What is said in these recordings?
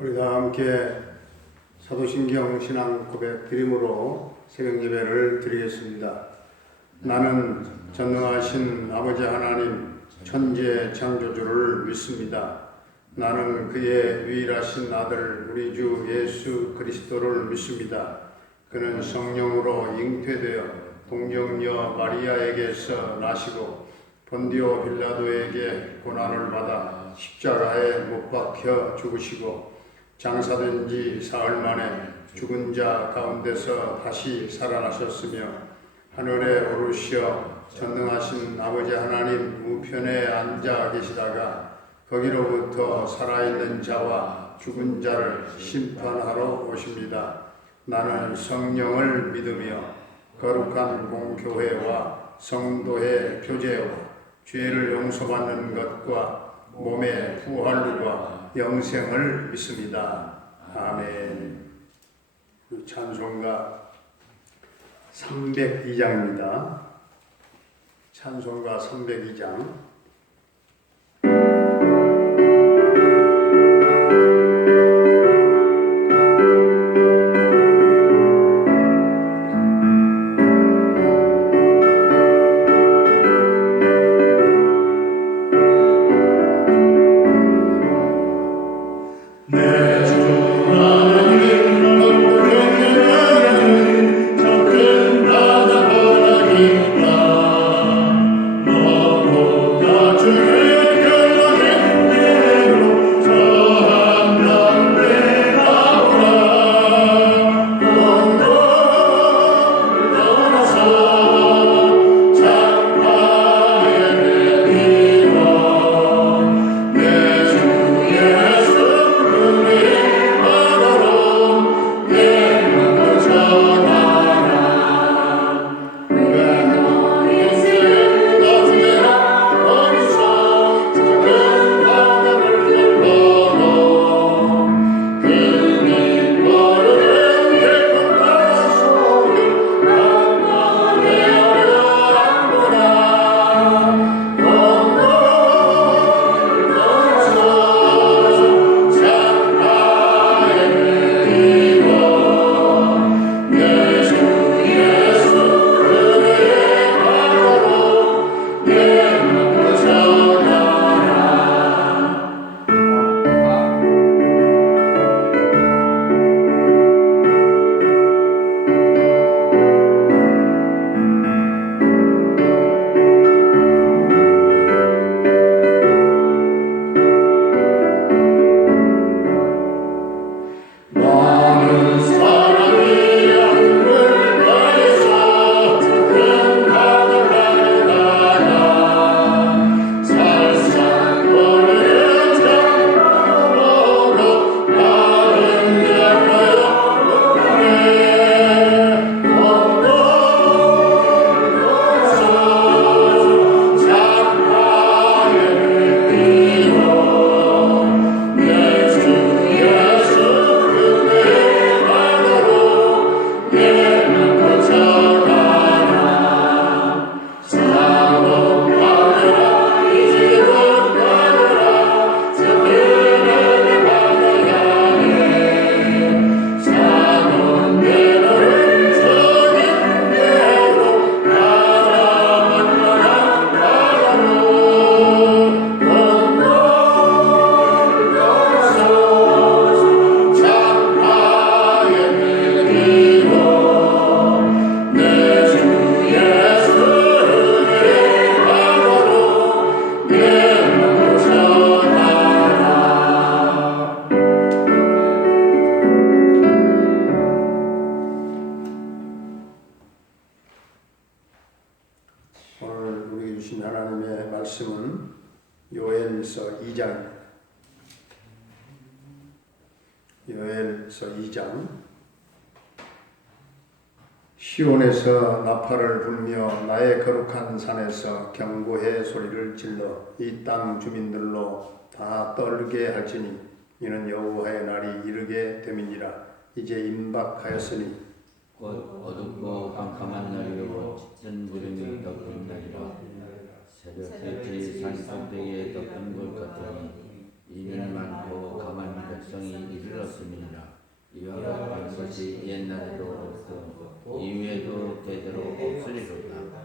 우리 다 함께 사도신경 신앙 고백 드림으로 새벽 예배를 드리겠습니다. 나는 전능하신 아버지 하나님 천지의 창조주를 믿습니다. 나는 그의 유일하신 아들 우리 주 예수 그리스도를 믿습니다. 그는 성령으로 잉태되어 동정녀 마리아에게서 나시고 본디오 빌라도에게 고난을 받아 십자가에 못 박혀 죽으시고 장사된 지 사흘 만에 죽은 자 가운데서 다시 살아나셨으며 하늘에 오르시어 전능하신 아버지 하나님 우편에 앉아 계시다가 거기로부터 살아있는 자와 죽은 자를 심판하러 오십니다. 나는 성령을 믿으며 거룩한 공교회와 성도의 교제와 죄를 용서받는 것과 몸의 부활과 영생을 믿습니다. 아멘. 찬송가 302장입니다. 찬송가 302장. 요엘서 2장. 시온에서 나팔을 불며 나의 거룩한 산에서 경고의 소리를 질러 이 땅 주민들로 다 떨게 할지니 이는 여호와의 날이 이르게 됨이니라. 이제 임박하였으니 곧 어둡고 깜깜한 날이요 짙은 구름이 덮은 날이라. 새벽같이 산 꼭대기에 덮은 것 같으니 이는 많고 가만 백성이 이르러 이와 같은 것이 옛날에도 없고 이후에도 대대로 없으리로다.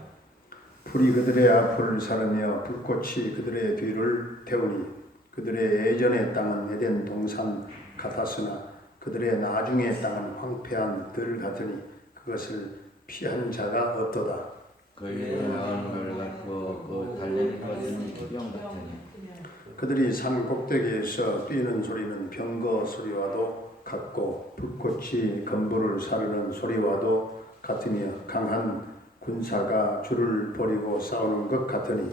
불이 그들의 앞을 사르며 불꽃이 그들의 뒤를 태우니 그들의 예전의 땅은 에덴 동산 같았으나 그들의 나중의 땅은 황폐한 들 같으니 그것을 피한 자가 없도다. 그의 나은 걸 같고 그 달린 것은 기병 같으니 그들이 산 꼭대기에서 뛰는 소리는 병거 소리와도 같고 불꽃이 건물을 사르는 소리와도 같으며 강한 군사가 줄을 버리고 싸우는 것 같으니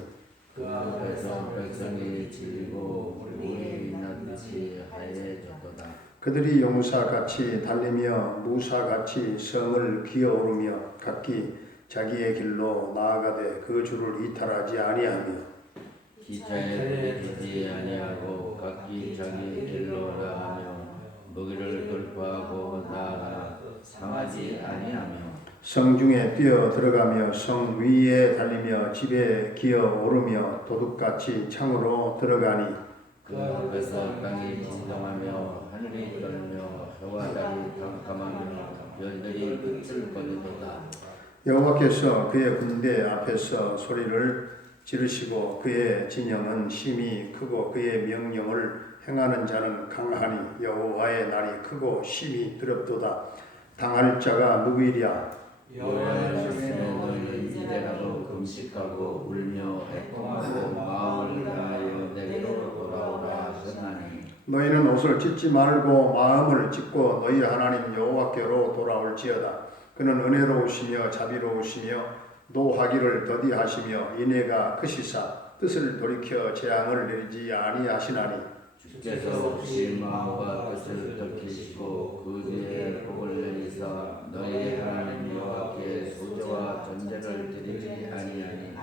그 앞에서 백성이 질고 물이 낯이 하얘졌도다. 그들이 용사같이 달리며 무사같이 성을 기어오르며 각기 자기의 길로 나아가되 그 줄을 이탈하지 아니하며 기차에 두지 아니하고 각기 자기 길로 나가며 무기를 돌파하고 나아가 상하지 아니하며 성중에 뛰어 들어가며 성 위에 달리며 집에 기어 오르며 도둑같이 창으로 들어가니 그 앞에서 땅이 진동하며 하늘이 떨며 해와 달이 캄캄하며 별들이 빛을 거두도다. 여호와께서 그의 군대 앞에서 소리를 지르시고 그의 진영은 심히 크고 그의 명령을 행하는 자는 강하니 여호와의 날이 크고 심히 두렵도다. 당할 자가 누구이랴? 여호와의 말씀에 너희는 이제라도 금식하고 울며 애통하고 마음을 다하여 내게로 돌아오라 하셨나니 너희는 옷을 찢지 말고 마음을 찢고 너희 하나님 여호와께로 돌아올지어다. 그는 은혜로우시며 자비로우시며 노하기를 더디하시며 인애가 크시사 뜻을 돌이켜 재앙을 내리지 아니하시나니 주께서 혹시 마음과 뜻을 돌이키시고 그 뒤에 복을 내리사 너희 하나님 여호와께 소제와 전제를 드리지 아니하시리니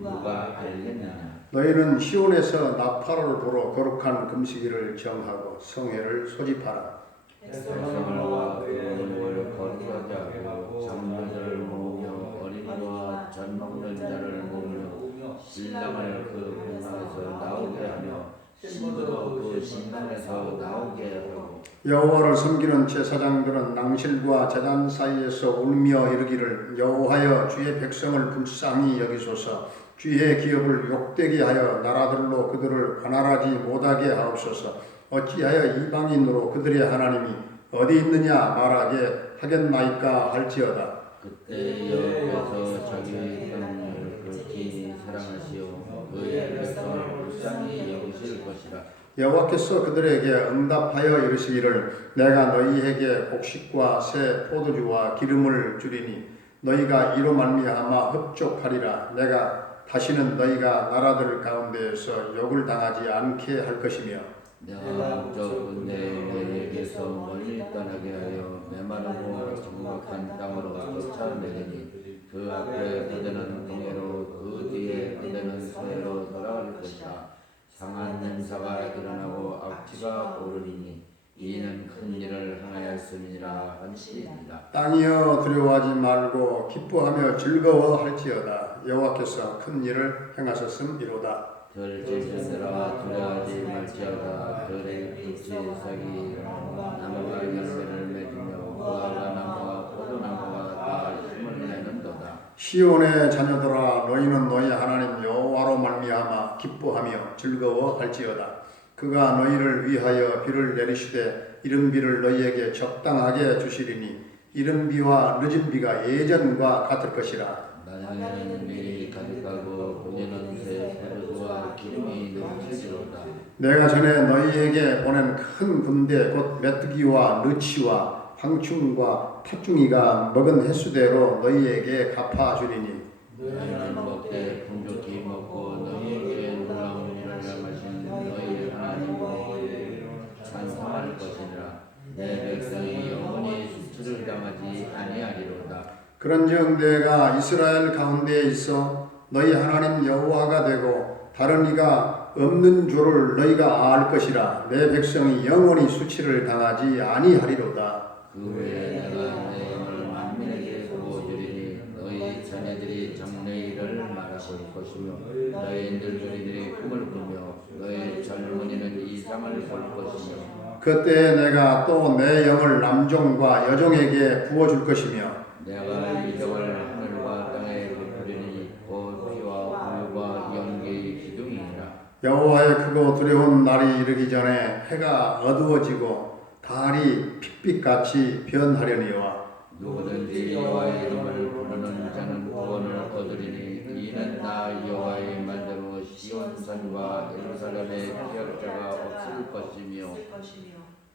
누가 알겠느냐. 너희는 시온에서 나팔을 불어 거룩한 금식일을 정하고 성회를 소집하라. 백성과 그원을 거룩하게 하고 장로들을 모으며 어린이와 젖 먹는 자를 모으며 신랑을 그 분당에서 나오게 하며 신부도 그 신당에서 나오게 하고 여호와를 섬기는 제사장들은 낭실과 제단 사이에서 울며 이르기를 여호와여 주의 백성을 불쌍히 여기소서 주의 기업을 욕되게 하여 나라들로 그들을 관할하지 못하게 하옵소서 어찌하여 이방인으로 그들의 하나님이 어디 있느냐 말하게 하겠나이까 할지어다. 그때 여호와께서 자기의 땅을 극히 사랑하시오 그의 백성을 불쌍히 여기실 것이라. 여호와께서 그들에게 응답하여 이르시기를 내가 너희에게 곡식과 새 포도주와 기름을 주리니 너희가 이로 말미암아 흡족하리라. 내가 다시는 너희가 나라들 가운데에서 욕을 당하지 않게 할 것이며 내가 목적 군대 너희에게서 멀리 떠나게 하여 메마르고 정박한 땅으로 쫓아내리니 그 앞에 그들은 동해로 그 뒤에 그들은 서해로 돌아갈 것이라. 상한 냄새가 일어나고 악취가 오르리니 이는 큰 일을 행하였음이라 하시니라. 땅이여 두려워하지 말고 기뻐하며 즐거워할지어다. 여호와께서 큰 일을 행하셨음이로다. 들짐승들아 두려워하지 말지어다. 들의 빛이 색이 나무가 열매를 맺으며 무화과 나무와 포도나무가 다 힘을 내는도다. 시온의 자녀들아 너희는 너희 하나님 여호와로 말미암아 기뻐하며 즐거워할지어다. 그가 너희를 위하여 비를 내리시되 이른 비를 너희에게 적당하게 주시리니 이른 비와 늦은 비가 예전과 같을 것이라. 나중에는 밀이 가득하고 분이는 새 포도주와 기름이 넘치리로다. 내가 전에 너희에게 보낸 큰 군대 곧 메뚜기와 느치와 황충과 팥중이가 먹은 횟수대로 너희에게 갚아주리니 너희는 먹되 풍족히 먹고 너희에게 놀라운 일을 행하신 너희 하나님을 찬송할 것이니라. 내 백성이 영원히 수치를 당하지 아니하리로다. 그런즉 내가 이스라엘 가운데에 있어 너희 하나님 여호와가 되고 다른 이가 없는 줄을 너희가 알 것이라. 내 백성이 영원히 수치를 당하지 아니하리로다. 그 후에 내가 내 영을 만민에게 부어주리니 너희 자녀들이 장래일을 말하고 것이며 너희 늙은이들이 꿈을 꾸며 너의 젊은이는 이상을 볼 것이며 그때 내가 또 내 영을 남종과 여종에게 부어줄 것이며 내가 이 영을 하늘과 땅에 베푸리니 곧 피와 우유와 영계의 기둥이니라. 여호와의 크고 두려운 날이 이르기 전에 해가 어두워지고 달이 핏빛같이 변하려니와 누구든지 여호와의 이름을 부르는 자는 구원을 얻으리니 이는 나 여호와의 말대로 시온산과 예루살렘에 피할 자가 없을 것이며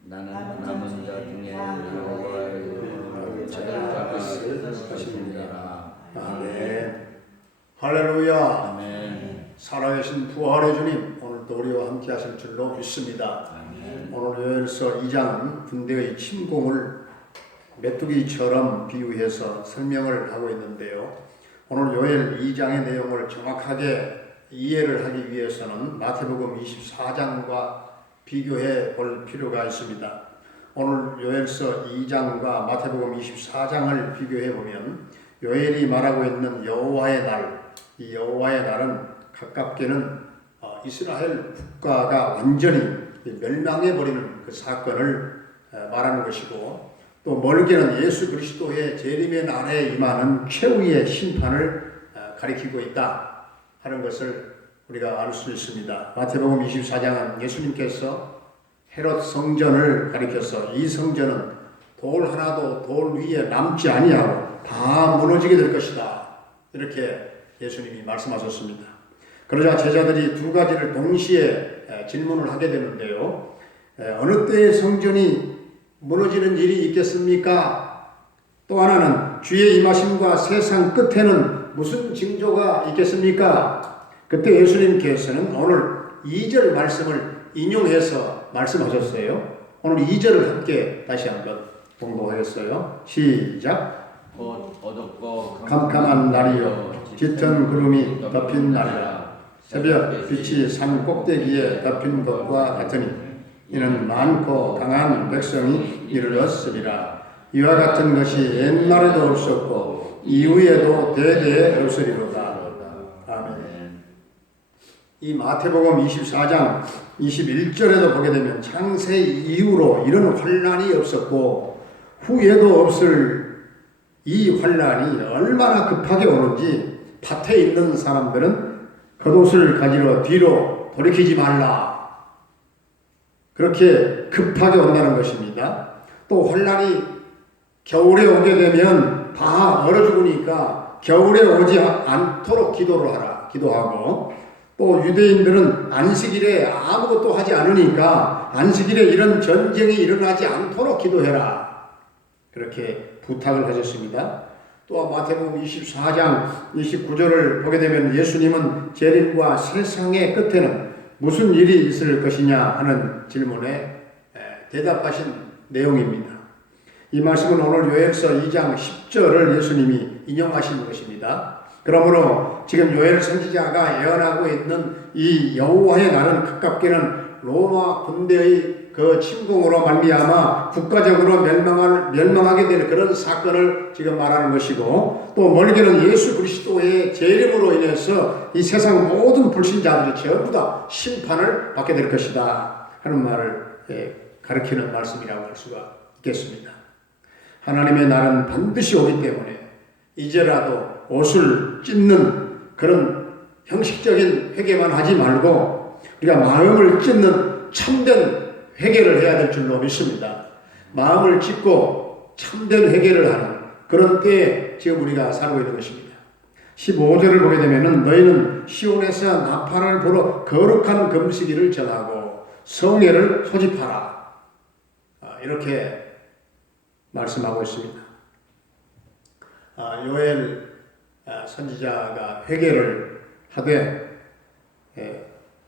나는 남은 자 중에 여호와의 이름을 찾을 자가 있을 것이니라. 아멘. 할렐루야. 아멘. 살아계신 부활의 주님, 오늘도 우리와 함께 하실 줄로 믿습니다. 아멘. 오늘 요엘서 2장은 군대의 침공을 메뚜기처럼 비유해서 설명을 하고 있는데요. 오늘 요엘 2장의 내용을 정확하게 이해를 하기 위해서는 마태복음 24장과 비교해 볼 필요가 있습니다. 오늘 요엘서 2장과 마태복음 24장을 비교해 보면 요엘이 말하고 있는 여호와의 날, 이 여호와의 날은 가깝게는 이스라엘 국가가 완전히 멸망해 버리는 그 사건을 말하는 것이고, 또 멀게는 예수 그리스도의 재림의 날에 임하는 최후의 심판을 가리키고 있다 하는 것을 우리가 알 수 있습니다. 마태복음 24장은 예수님께서 헤롯 성전을 가리켜서 이 성전은 돌 하나도 돌 위에 남지 아니하고 다 무너지게 될 것이다, 이렇게 예수님이 말씀하셨습니다. 그러자 제자들이 두 가지를 동시에 질문을 하게 되는데요. 어느 때에 성전이 무너지는 일이 있겠습니까? 또 하나는 주의 임하심과 세상 끝에는 무슨 징조가 있겠습니까? 그때 예수님께서는 오늘 2절 말씀을 인용해서 말씀하셨어요. 오늘 2절을 함께 다시 한번 공부하겠어요. 시작. 곧 어둡고 캄캄한 날이요 짙은 구름이 덮인 날이라. 새벽 빛이 산 꼭대기에 덮인 것과 같으니 이는 많고 강한 백성이 이르렀으리라. 이와 같은 것이 옛날에도 없었고 이후에도 대대에 없으리로다. 아멘. 이 마태복음 24장 21절에도 보게 되면 창세 이후로 이런 환란이 없었고 후에도 없을 이 환란이 얼마나 급하게 오는지 밭에 있는 사람들은 겉옷을 가지러 뒤로 돌이키지 말라, 그렇게 급하게 온다는 것입니다. 또 환란이 겨울에 오게 되면 다 얼어 죽으니까 겨울에 오지 않도록 기도하고, 또 유대인들은 안식일에 아무것도 하지 않으니까 안식일에 이런 전쟁이 일어나지 않도록 기도해라, 그렇게 부탁을 하셨습니다. 또 마태복음 24장 29절을 보게 되면 예수님은 재림과 세상의 끝에는 무슨 일이 있을 것이냐 하는 질문에 대답하신 내용입니다. 이 말씀은 오늘 요엘서 2장 10절을 예수님이 인용하신 것입니다. 그러므로 지금 요엘 선지자가 예언하고 있는 이 여호와의 날은 가깝게는 로마 군대의 그 침공으로 말미암아 국가적으로 멸망하게 되는 그런 사건을 지금 말하는 것이고, 또 멀게는 예수 그리스도의 재림으로 인해서 이 세상 모든 불신자들이 전부 다 심판을 받게 될 것이다 하는 말을 가리키는 말씀이라고 할 수가 있겠습니다. 하나님의 날은 반드시 오기 때문에 이제라도 옷을 찢는 그런 형식적인 회개만 하지 말고 우리가 마음을 찢는 참된 회개를 해야 될 줄로 믿습니다. 마음을 찢고 참된 회개를 하는 그런 때에 지금 우리가 살고 있는 것입니다. 15절을 보게 되면은 너희는 시온에서 나팔을 불어 거룩한 금식일을 정하고 성례를 소집하라, 이렇게 말씀하고 있습니다. 요엘 선지자가 회개를 하되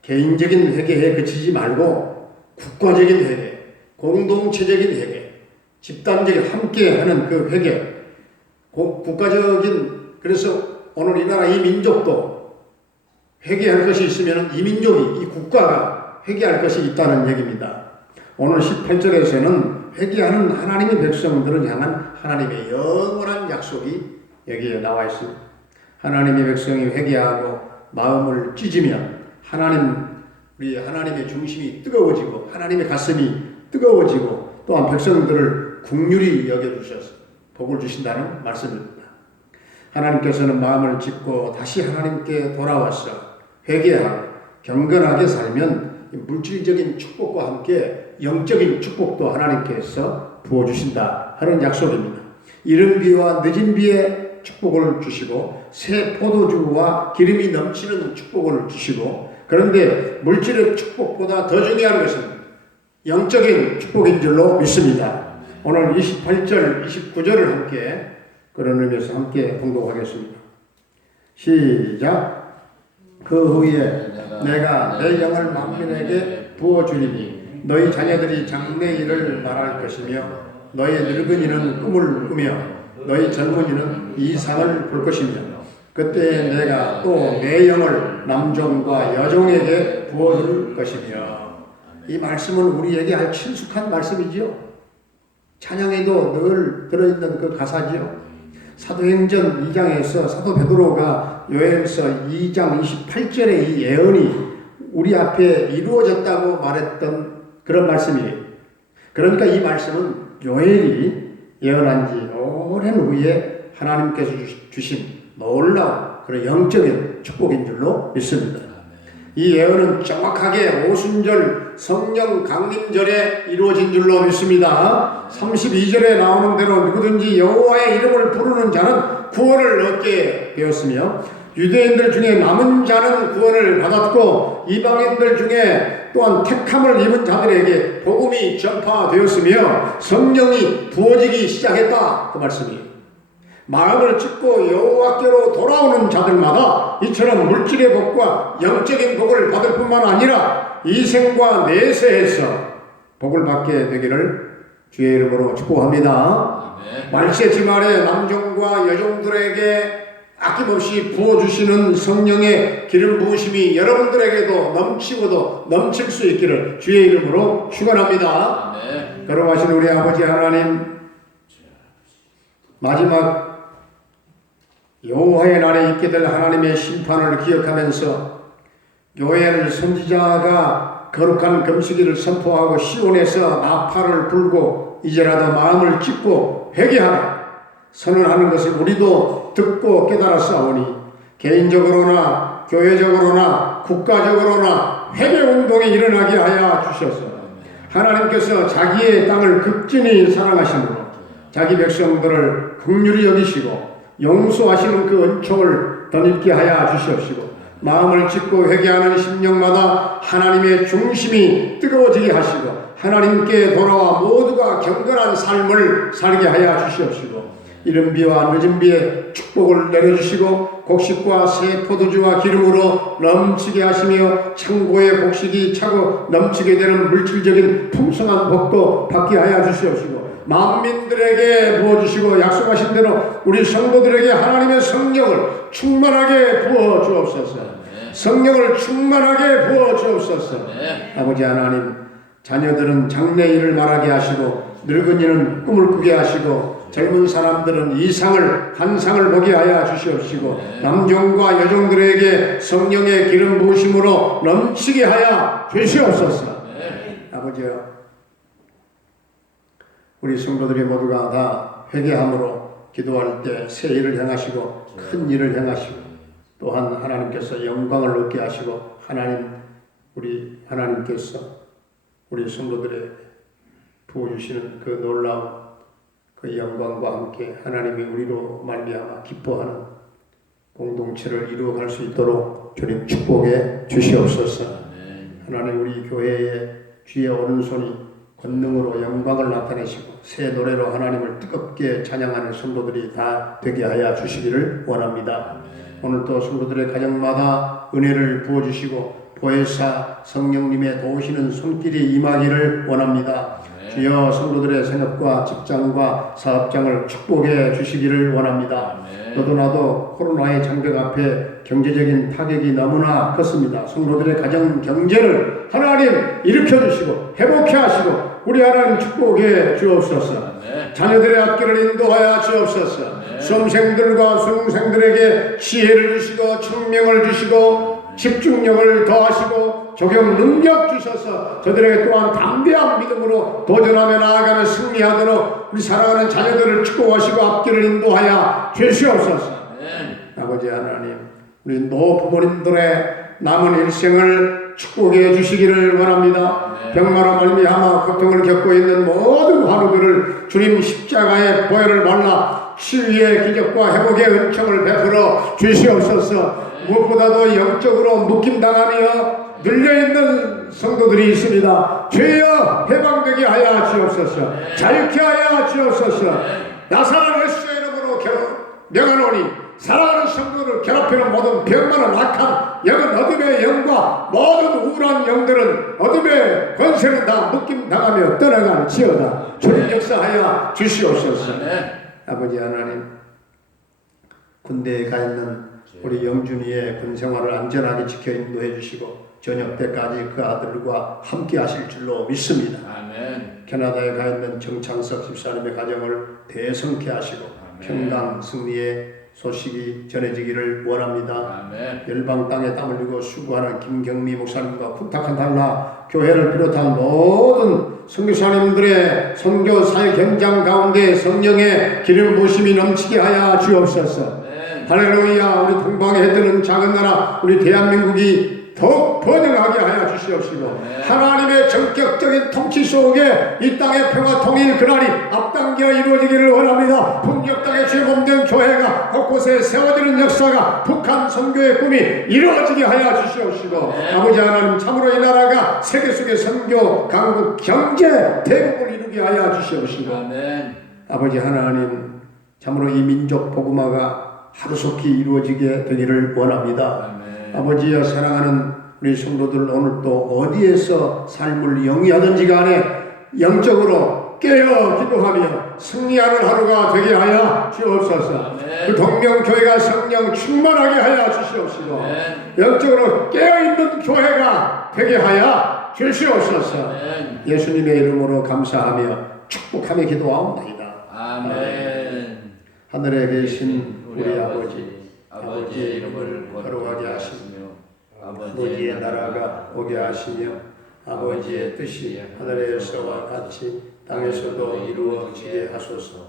개인적인 회개에 그치지 말고 국가적인 회개, 공동체적인 회개, 집단적인 함께하는 그 회개, 국가적인, 그래서 오늘 이 나라 이 민족도 회개할 것이 있으면 이 민족이, 이 국가가 회개할 것이 있다는 얘기입니다. 오늘 18절에서는 회개하는 하나님의 백성들을 향한 하나님의 영원한 약속이 여기에 나와 있습니다. 하나님의 백성이 회개하고 마음을 찢으면 하나님 우리 하나님의 중심이 뜨거워지고 하나님의 가슴이 뜨거워지고 또한 백성들을 긍휼히 여겨주셔서 복을 주신다는 말씀입니다. 하나님께서는 마음을 짓고 다시 하나님께 돌아와서 회개하고 경건하게 살면 물질적인 축복과 함께 영적인 축복도 하나님께서 부어주신다 하는 약속입니다. 이른 비와 늦은 비에 축복을 주시고 새 포도주와 기름이 넘치는 축복을 주시고, 그런데 물질의 축복보다 더 중요한 것은 영적인 축복인 줄로 믿습니다. 오늘 28절, 29절을 함께 그런 의미에서 함께 봉독하겠습니다. 시작. 그 후에 내가 내 영을 만민에게 부어주리니 너희 자녀들이 장래일을 말할 것이며 너희 늙은이는 꿈을 꾸며 너희 젊은이는 이상을 볼 것이며 그때 내가 또 내 영을 남종과 여종에게 부어줄 것이며. 이 말씀은 우리에게 아주 친숙한 말씀이지요. 찬양에도 늘 들어있는 그 가사지요. 사도행전 2장에서 사도 베드로가 요엘서 2장 28절의 이 예언이 우리 앞에 이루어졌다고 말했던 그런 말씀이에요. 그러니까 이 말씀은 요엘이 예언한 지 오랜 후에 하나님께서 주신 놀라운 그런 영적인 축복인 줄로 믿습니다. 이 예언은 정확하게 오순절 성령 강림절에 이루어진 줄로 믿습니다. 32절에 나오는 대로 누구든지 여호와의 이름을 부르는 자는 구원을 얻게 되었으며 유대인들 중에 남은 자는 구원을 받았고 이방인들 중에 또한 택함을 입은 자들에게 복음이 전파되었으며 성령이 부어지기 시작했다, 그 말씀이에요. 마음을 찢고 여호와께로 돌아오는 자들마다 이처럼 물질의 복과 영적인 복을 받을 뿐만 아니라 이생과 내세에서 복을 받게 되기를 주의 이름으로 축복합니다. 말세지 말에 남종과 여종들에게 아낌없이 부어주시는 성령의 기름 부으심이 여러분들에게도 넘치고도 넘칠 수 있기를 주의 이름으로 축원합니다. 걸어가신 우리 아버지 하나님, 마지막 여호와의 날에 있게 될 하나님의 심판을 기억하면서 요엘 선지자가 거룩한 금식일을 선포하고 시온에서 나팔을 불고 이제라도 마음을 찢고 회개하라 선언하는 것을 우리도 듣고 깨달았사오니 개인적으로나 교회적으로나 국가적으로나 회개운동이 일어나게 하여 주셔서 하나님께서 자기의 땅을 극진히 사랑하심으로 자기 백성들을 긍휼히 여기시고 용서하시는 그 은총을 덧입게 하여 주시옵시고 마음을 찢고 회개하는 심령마다 하나님의 중심이 뜨거워지게 하시고 하나님께 돌아와 모두가 경건한 삶을 살게 하여 주시옵시고 이른 비와 늦은 비에 축복을 내려주시고 곡식과 새 포도주와 기름으로 넘치게 하시며 창고의 곡식이 차고 넘치게 되는 물질적인 풍성한 복도 받게 하여 주시옵시고 만민들에게 부어주시고 약속하신 대로 우리 성도들에게 하나님의 성령을 충만하게 부어 주옵소서. 성령을 충만하게 부어 주옵소서. 아버지 하나님, 자녀들은 장래일을 말하게 하시고 늙은이는 꿈을 꾸게 하시고 젊은 사람들은 이상을 환상을 보게 하여 주시옵시고 남종과 여종들에게 성령의 기름 부으심으로 넘치게 하여 주시옵소서. 아버지여, 우리 성도들이 모두가 다 회개함으로 기도할 때 새 일을 행하시고 큰 일을 행하시고 또한 하나님께서 영광을 얻게 하시고 우리 하나님께서 우리 성도들의 부어주시는 그 놀라운 그 영광과 함께 하나님이 우리로 말미암아 기뻐하는 공동체를 이루어갈 수 있도록 주님 축복해 주시옵소서. 하나님, 우리 교회의 주의 오른손이 권능으로 영광을 나타내시고 새 노래로 하나님을 뜨겁게 찬양하는 성도들이 다 되게 하여 주시기를 원합니다. 오늘도 성도들의 가정마다 은혜를 부어주시고 보혜사 성령님의 도우시는 손길이 임하기를 원합니다. 주여 성도들의 생업과 직장과 사업장을 축복해 주시기를 원합니다. 너도 나도 코로나의 장벽 앞에 경제적인 타격이 너무나 컸습니다. 성도들의 가정 경제를 하나님 일으켜 주시고 회복해 하시고 우리 하나님 축복해 주옵소서. 자녀들의 앞길을 인도하여 주옵소서. 수험생들과 수능생들에게 지혜를 주시고 청명을 주시고 집중력을 더하시고 적용 능력 주셔서 저들에게 또한 담대한 믿음으로 도전하며 나아가며 승리하도록 우리 사랑하는 자녀들을 축복하시고 앞길을 인도하여 주시옵소서. 아버지 하나님, 우리 노부모님들의 남은 일생을 축복해 주시기를 원합니다. 병마로 말미암아 고통을 겪고 있는 모든 환우들을 주님 십자가의 보혈을 발라 치유의 기적과 회복의 은총을 베풀어 주시옵소서. 무엇보다도 영적으로 묶임당하며 눌려있는 성도들이 있습니다. 주여 해방되게 하여 주옵소서. 자유케 하여 주옵소서. 나사렛 예수의 이름으로 명하노니 사랑하는 성도를 괴롭히는 모든 병마는 악한 영은 어둠의 영과 모든 우울한 영들은 어둠의 권세는 다 묶임당하며 떠나갈지어다. 주님 역사하여 주시옵소서. 아버지 하나님, 군대에 가 있는 우리 영준이의 군생활을 안전하게 지켜 인도해 주시고 저녁 때까지 그 아들과 함께 하실 줄로 믿습니다. 아멘. 캐나다에 가 있는 정창석 집사님의 가정을 대성케 하시고 평강 승리의 소식이 전해지기를 원합니다. 아멘. 열방 땅에 땀 흘리고 수고하는 김경미 목사님과 쿵탁한 달라 교회를 비롯한 모든 선교사님들의 선교 사역 현장 가운데 성령의 기름 부으심이 넘치게 하여 주옵소서. 할렐루야. 우리 동방에 해뜨는 작은 나라 우리 대한민국이 더욱 번영하게 하여 주시옵시고 하나님의 전격적인 통치 속에 이 땅의 평화 통일 그날이 앞당겨 이루어지기를 원합니다. 북녘 땅에 죄 몸된 교회가 곳곳에 세워지는 역사가 북한 선교의 꿈이 이루어지게 하여 주시옵시고 아버지 하나님, 참으로 이 나라가 세계 속의 선교 강국 경제 대국을 이루게 하여 주시옵시고 아버지 하나님, 참으로 이 민족 복음화가 하루속히 이루어지게 되기를 원합니다. 아버지여, 사랑하는 우리 성도들 오늘 또 어디에서 삶을 영위하든지 간에 영적으로 깨어 기도하며 승리하는 하루가 되게 하여 주옵소서. 그 동명교회가 성령 충만하게 하여 주시옵시고 영적으로 깨어있는 교회가 되게 하여 주시옵소서. 예수님의 이름으로 감사하며 축복하며 기도하옵나이다. 아멘. 하늘에 계신 우리 아버지, 아버지의 이름을 거룩하게 하시며 아버지의 나라가 오게 하시며 아버지의 뜻이 하늘에서와 같이 땅에서도 이루어지게 하소서.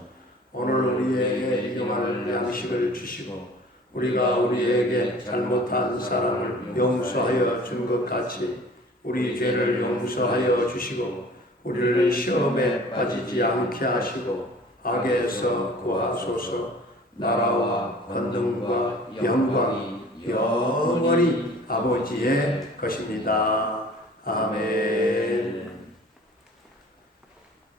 오늘 우리에게 일용할 양식을 주시고 우리가 우리에게 잘못한 사람을 용서하여 준 것 같이 우리 죄를 용서하여 주시고 우리를 시험에 빠지지 않게 하시고 악에서 구하소서. 나라와 권능과 영광이 영원히 아버지의 것입니다. 아멘.